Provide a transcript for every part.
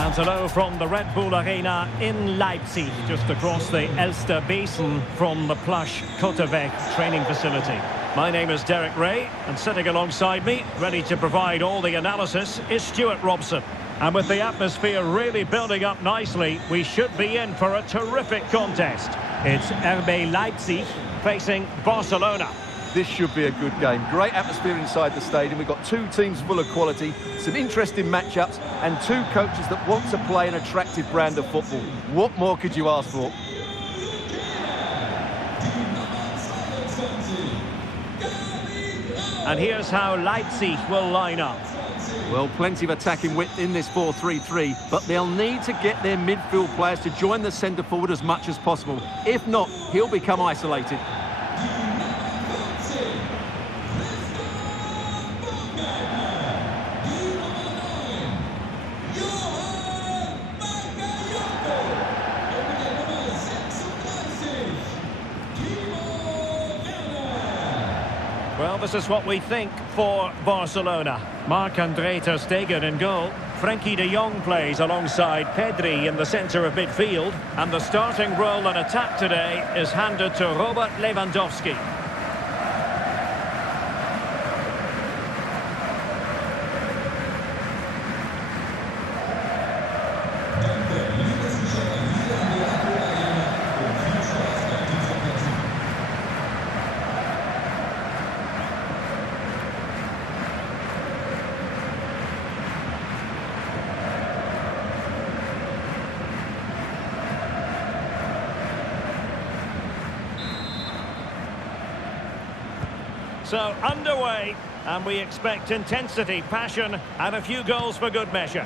And hello from the Red Bull Arena in Leipzig, just across the Elster Basin from the plush Kotterweg training facility. My name is Derek Ray, and sitting alongside me, ready to provide all the analysis, is Stuart Robson. And with the atmosphere really building up nicely, we should be in for a terrific contest. It's RB Leipzig facing Barcelona. This should be a good game. Great atmosphere inside the stadium. We've got two teams full of quality, some interesting matchups, and two coaches that want to play an attractive brand of football. What more could you ask for? And here's how Leipzig will line up. Well, plenty of attacking width in this 4-3-3, but they'll need to get their midfield players to join the centre forward as much as possible. If not, he'll become isolated. Well, this is what we think for Barcelona. Marc-Andre ter Stegen in goal. Frenkie de Jong plays alongside Pedri in the centre of midfield. And the starting role in attack today is handed to Robert Lewandowski. So, underway, and we expect intensity, passion, and a few goals for good measure.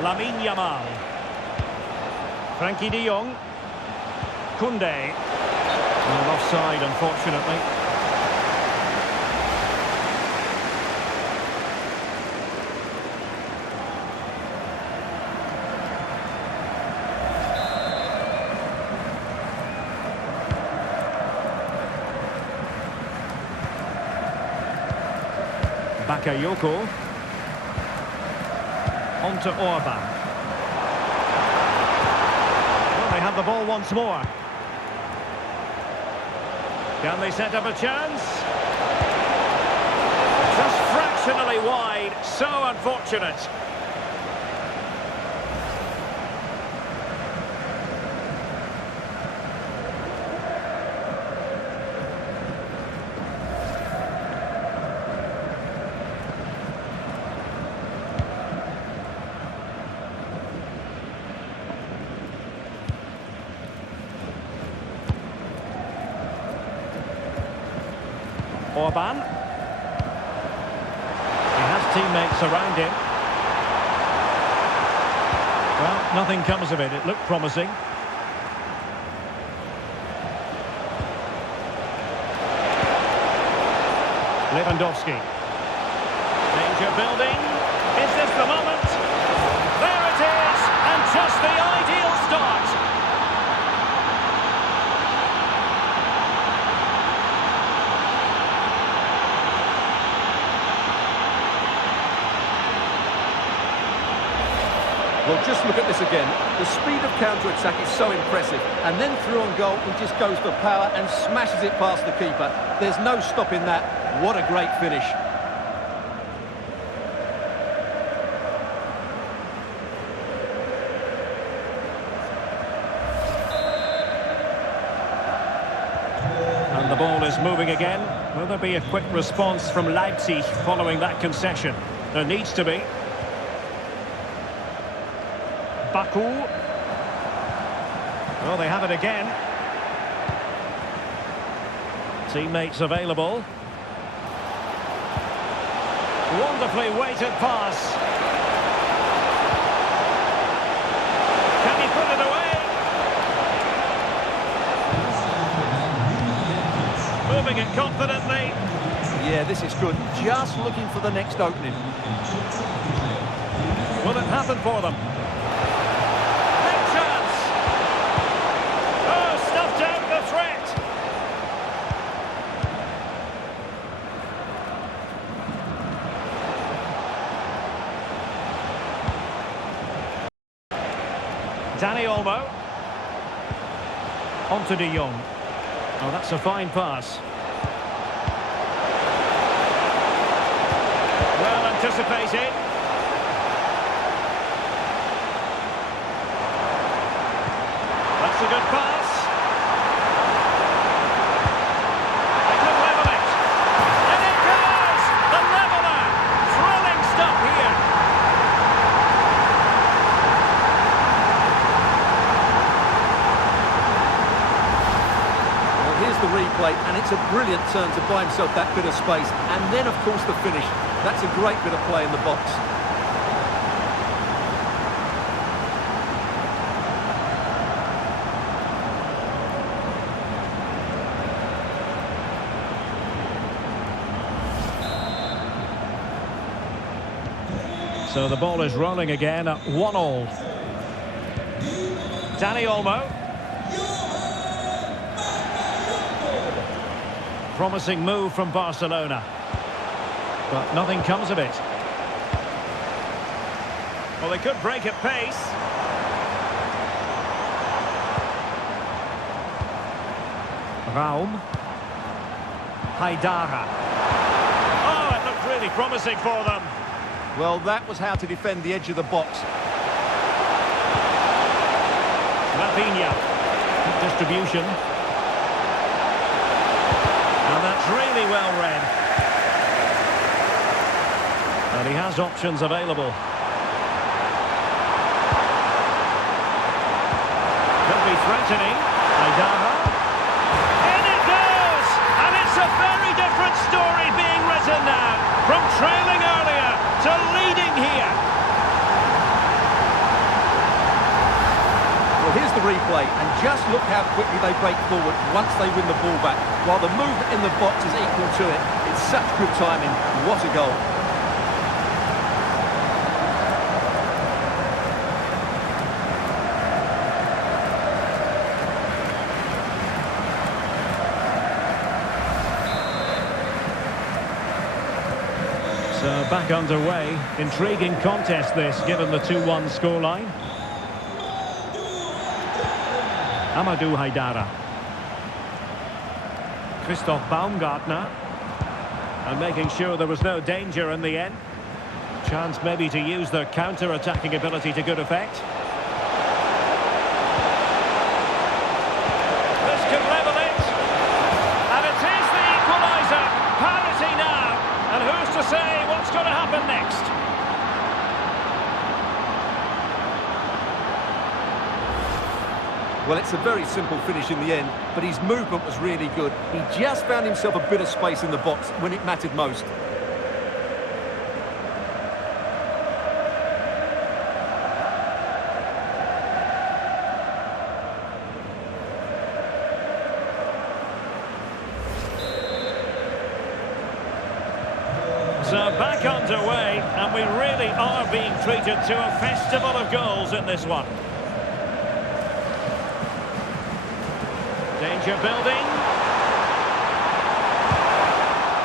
Lamine Yamal. Frenkie de Jong. Koundé. Well, offside, unfortunately. Bakayoko. On to Orban. Well, they have the ball once more. Can they set up a chance? Just fractionally wide. So unfortunate. Orban. He has teammates around him. Well, nothing comes of it. It looked promising. Lewandowski. Danger building. Is this the moment? There it is! And just the ideal start. Well, just look at this again. The speed of counter-attack is so impressive. And then through on goal, he just goes for power and smashes it past the keeper. There's no stopping that. What a great finish. And the ball is moving again. Will there be a quick response from Leipzig following that concession? There needs to be. Baku. Well, they have it again. Teammates available. Wonderfully weighted pass. Can he put it away? Moving it confidently. Yeah, this is good. Just looking for the next opening. Will it happen for them? Danny Olmo. On to De Jong. Oh, that's a fine pass. Well anticipated. That's a good pass. They could level it. And it goes! The leveller! Thrilling stuff here. Well, here's the replay, and it's a brilliant turn to buy himself that bit of space. And then, of course, the finish. That's a great bit of play in the box. So the ball is rolling again at 1-1. Danny Olmo. Promising move from Barcelona. But nothing comes of it. Well, they could break at pace. Raum. Haidara. Oh, it looked really promising for them. Well, that was how to defend the edge of the box. Rafinha. Good distribution. And that's really well read. And he has options available. Could be threatening. Haidara. In it goes! And it's a very different story being written now. From trailing earlier to leading here. Well, here's the replay, and just look how quickly they break forward once they win the ball back. While the movement in the box is equal to it. It's such good timing. What a goal. So back underway. Intriguing contest this, given the 2-1 scoreline. Amadou Haidara. Christoph Baumgartner. And making sure there was no danger in the end. Chance maybe to use their counter-attacking ability to good effect. This could level it. And it is the equaliser. Parity now. And who's to say what's going to happen next? Well, it's a very simple finish in the end, but his movement was really good. He just found himself a bit of space in the box when it mattered most. So back underway, and we really are being treated to a festival of goals in this one. Danger building.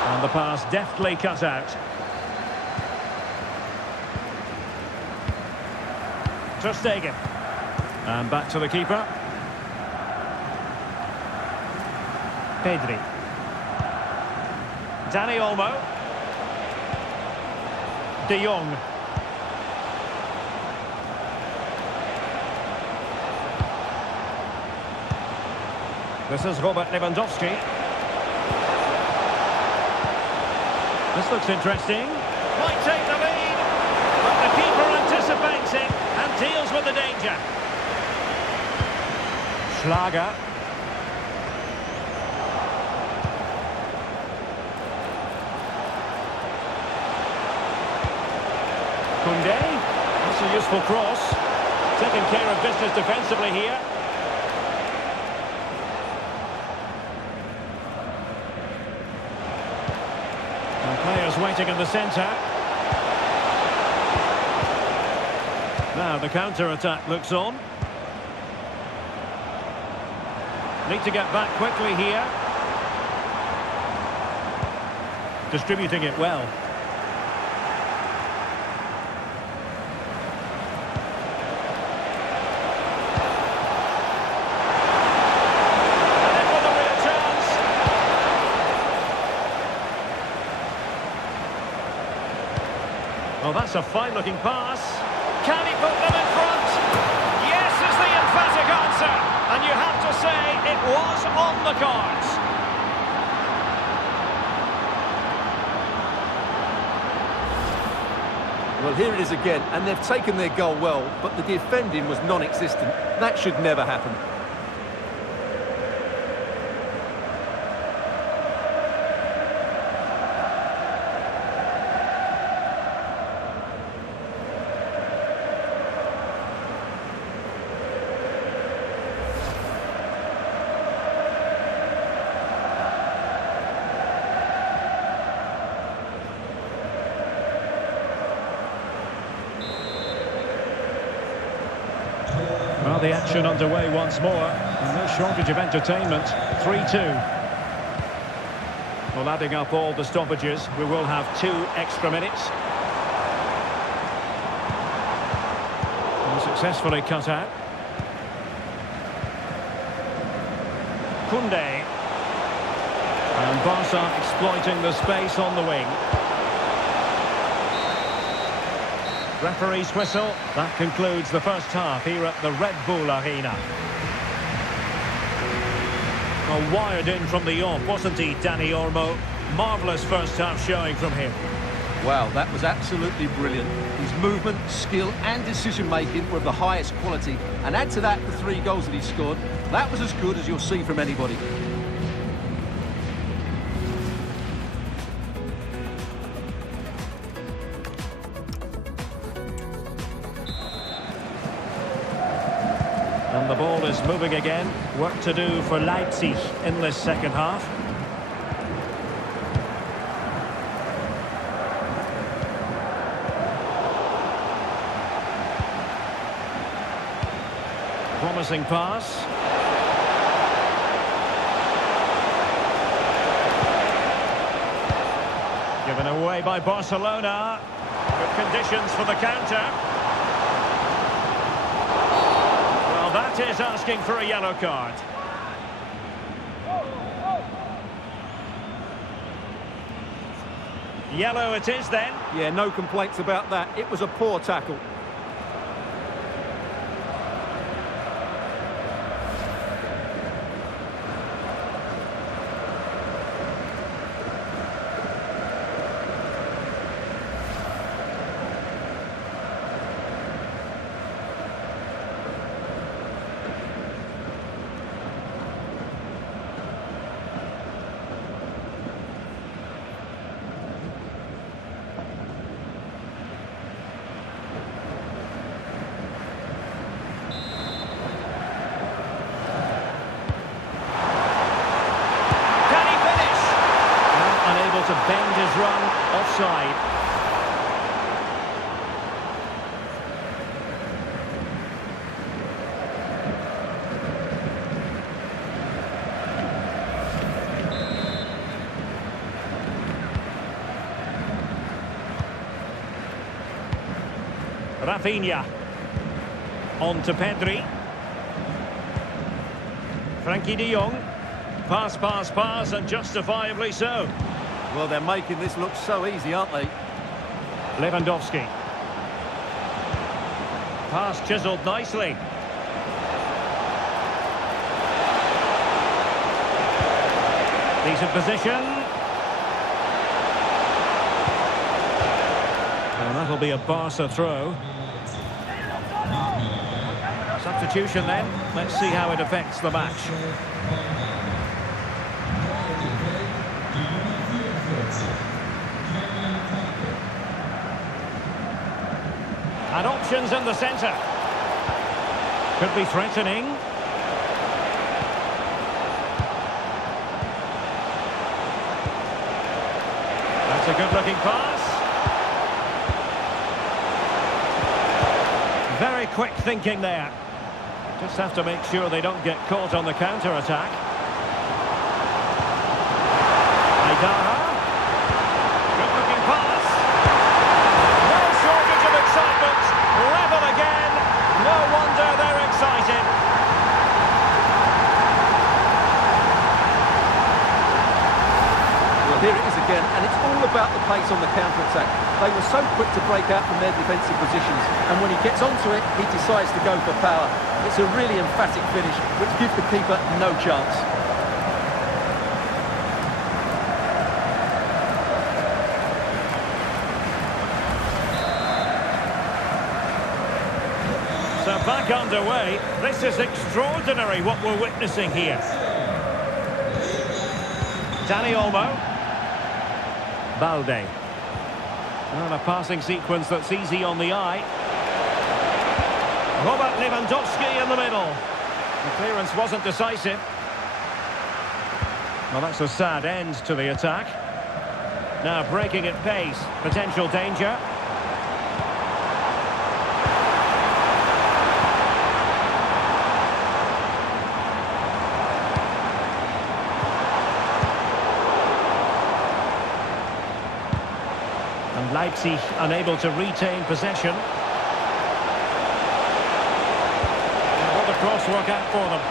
And the pass deftly cut out. Ter Stegen. And back to the keeper. Pedri. Danny Olmo. De Jong. This is Robert Lewandowski. This looks interesting. Might take the lead, but the keeper anticipates it and deals with the danger. Schlager. Koundé. That's a useful cross. Taking care of business defensively here. And players waiting in the centre. Now the counter-attack looks on. Need to get back quickly here. Distributing it well. Well, that's a fine-looking pass. Can he put them in front? Yes is the emphatic answer. And you have to say it was on the cards. Well, here it is again, and they've taken their goal well, but the defending was non-existent. That should never happen. Well, the action underway once more, and no shortage of entertainment. 3-2. Well, adding up all the stoppages, we will have 2 extra minutes. And successfully cut out. Koundé. And Barca exploiting the space on the wing. Referee's whistle. That concludes the first half here at the Red Bull Arena. Well, wired in from the off, wasn't he, Dani Olmo? Marvellous first half showing from him. Wow, that was absolutely brilliant. His movement, skill and decision-making were of the highest quality. And add to that the 3 goals that he scored. That was as good as you'll see from anybody. And the ball is moving again. Work to do for Leipzig in this second half. Promising pass. Given away by Barcelona. Good conditions for the counter. That is asking for a yellow card. Yellow it is then. Yeah, no complaints about that. It was a poor tackle. To bend his run offside. Rafinha on to Pedri. Frankie de Jong. Pass, and justifiably so. Well, they're making this look so easy, aren't they? Lewandowski. Pass chiselled nicely. Decent position. And that'll be a Barca throw. Substitution then. Let's see how it affects the match. And options in the centre. Could be threatening. That's a good-looking pass. Very quick thinking there. Just have to make sure they don't get caught on the counter-attack. Aidara. Good-looking pass. No shortage of excitement. Level again. No wonder they're excited. Well, here it is again, and and it's all about the pace on the counter-attack. They were so quick to break out from their defensive positions, and when he gets onto it, he decides to go for power. It's a really emphatic finish, which gives the keeper no chance. So back underway. This is extraordinary what we're witnessing here. Dani Olmo. Balde. And a passing sequence that's easy on the eye. Robert Lewandowski in the middle. The clearance wasn't decisive. Well, that's a sad end to the attack. Now breaking at pace. Potential danger. And Leipzig unable to retain possession. Will the cross work out for them?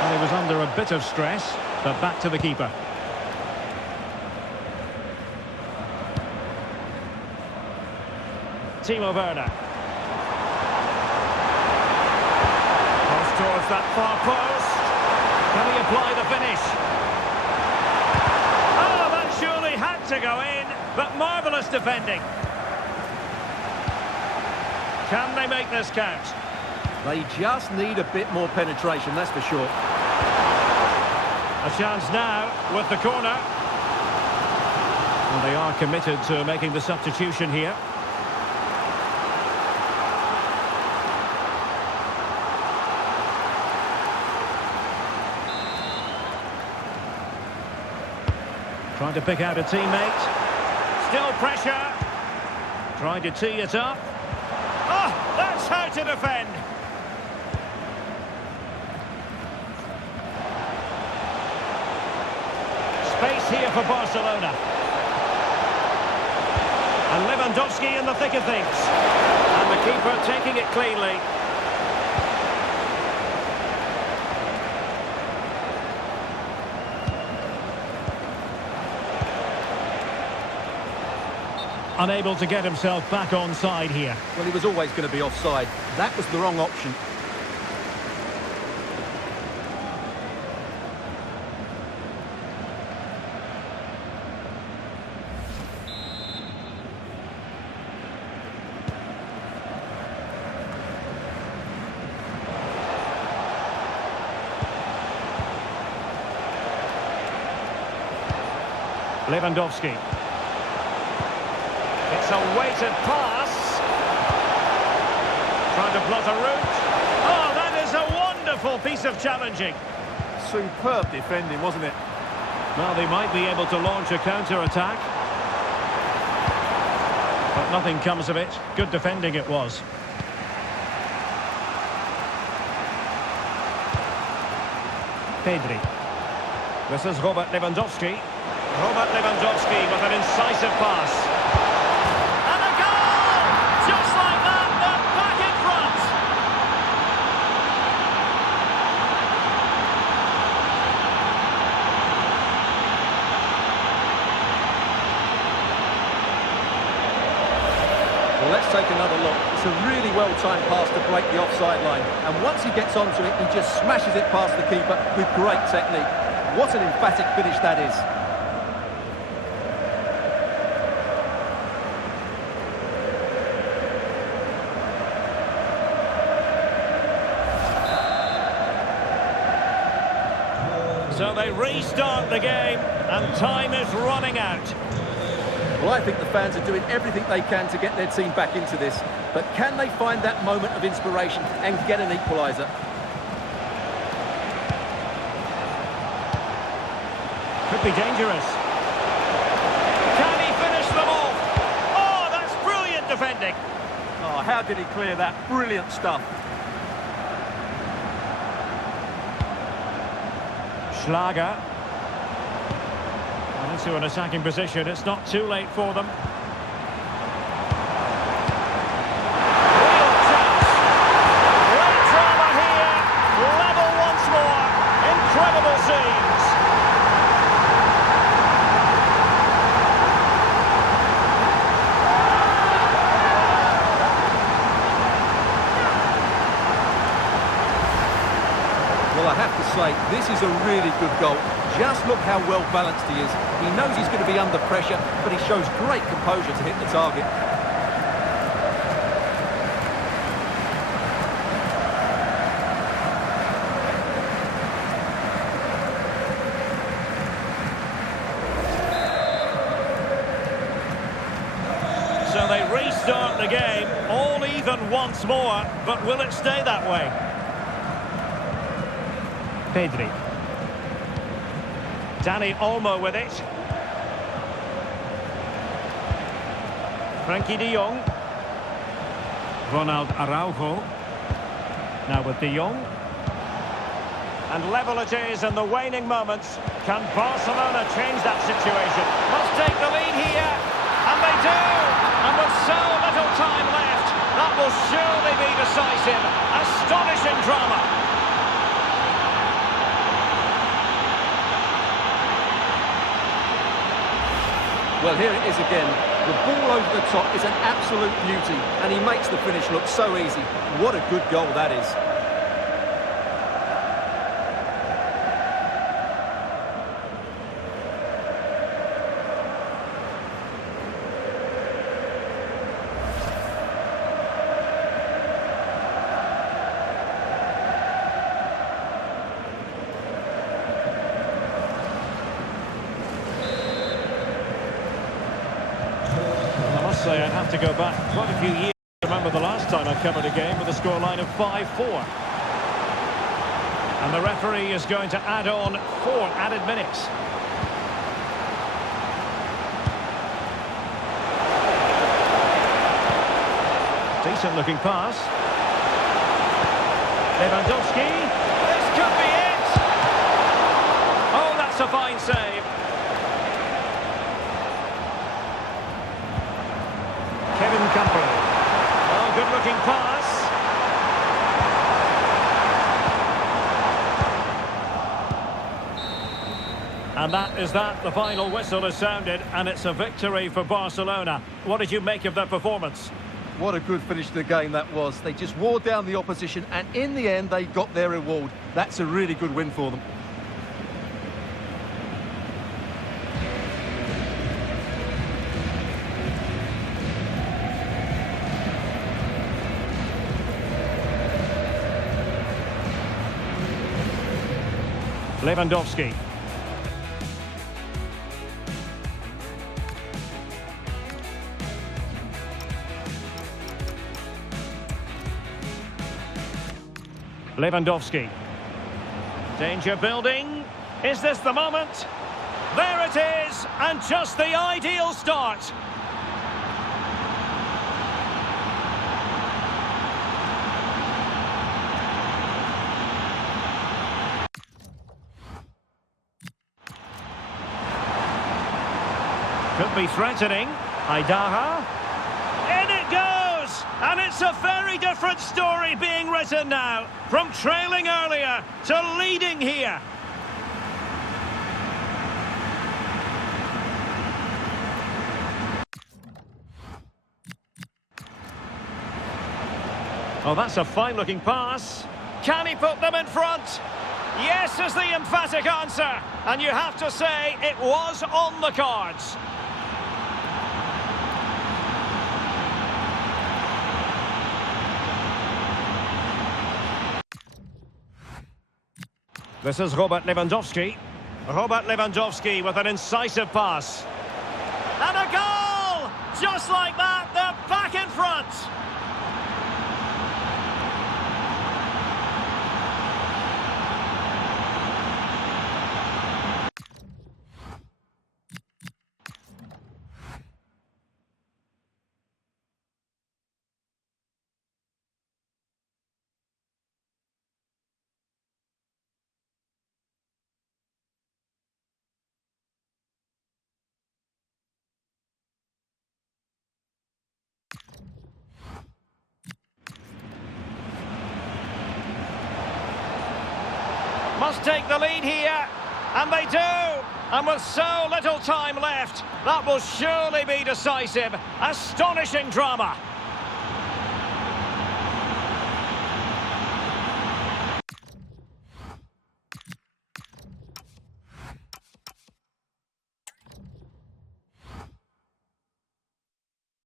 Well, he was under a bit of stress, but back to the keeper. Timo Werner. Cross towards that far post. Can he apply the finish? Oh, that surely had to go in, but marvellous defending. Can they make this count? They just need a bit more penetration, that's for sure. A chance now with the corner. And they are committed to making the substitution here. Trying to pick out a teammate. Still pressure. Trying to tee it up. Oh, that's how to defend. Space here for Barcelona. And Lewandowski in the thick of things. And the keeper taking it cleanly. Unable to get himself back onside here. Well, he was always going to be offside. That was the wrong option. Lewandowski. It's a weighted pass. Trying to plot a route. Oh, that is a wonderful piece of challenging. Superb defending, wasn't it? Well, they might be able to launch a counter-attack. But nothing comes of it. Good defending it was. Pedri. This is Robert Lewandowski. Robert Lewandowski with an incisive pass. Well, let's take another look. It's a really well-timed pass to break the offside line. And once he gets onto it, he just smashes it past the keeper with great technique. What an emphatic finish that is. So they restart the game, and time is running out. Well, I think the fans are doing everything they can to get their team back into this. But can they find that moment of inspiration and get an equaliser? Could be dangerous. Can he finish them off? Oh, that's brilliant defending. Oh, how did he clear that? Brilliant stuff. Schlager. And into an attacking position. It's not too late for them. Real chance. Great drama here. Level once more. Incredible scenes. say, this is a really good goal. Just look how well balanced he is. He knows he's going to be under pressure, but he shows great composure to hit the target. So they restart the game, all even once more, but will it stay that way? Pedri. Dani Olmo with it. Frankie de Jong. Ronald Araujo. Now with de Jong. And level it is in the waning moments. Can Barcelona change that situation? Must take the lead here. And they do! And with so little time left, that will surely be decisive. Astonishing drama. Well, here it is again. The ball over the top is an absolute beauty, and he makes the finish look so easy. What a good goal that is. Say I'd have to go back quite a few years to remember the last time I covered a game with a scoreline of 5-4. And the referee is going to add on 4 added minutes. Decent looking pass. Lewandowski. This could be it! Oh, that's a fine save. Oh, good-looking pass. And that is that. The final whistle has sounded, and it's a victory for Barcelona. What did you make of that performance? What a good finish to the game that was. They just wore down the opposition, and in the end, they got their reward. That's a really good win for them. Lewandowski. Lewandowski. Danger building. Is this the moment? There it is, and just the ideal start. Could be threatening. Aidaha. In it goes! And it's a very different story being written now. From trailing earlier to leading here. Oh, that's a fine-looking pass. Can he put them in front? Yes is the emphatic answer. And you have to say it was on the cards. This is Robert Lewandowski. Robert Lewandowski with an incisive pass. And a goal! Just like that, they're back in front. Must take the lead here, and they do! And with so little time left, that will surely be decisive. Astonishing drama.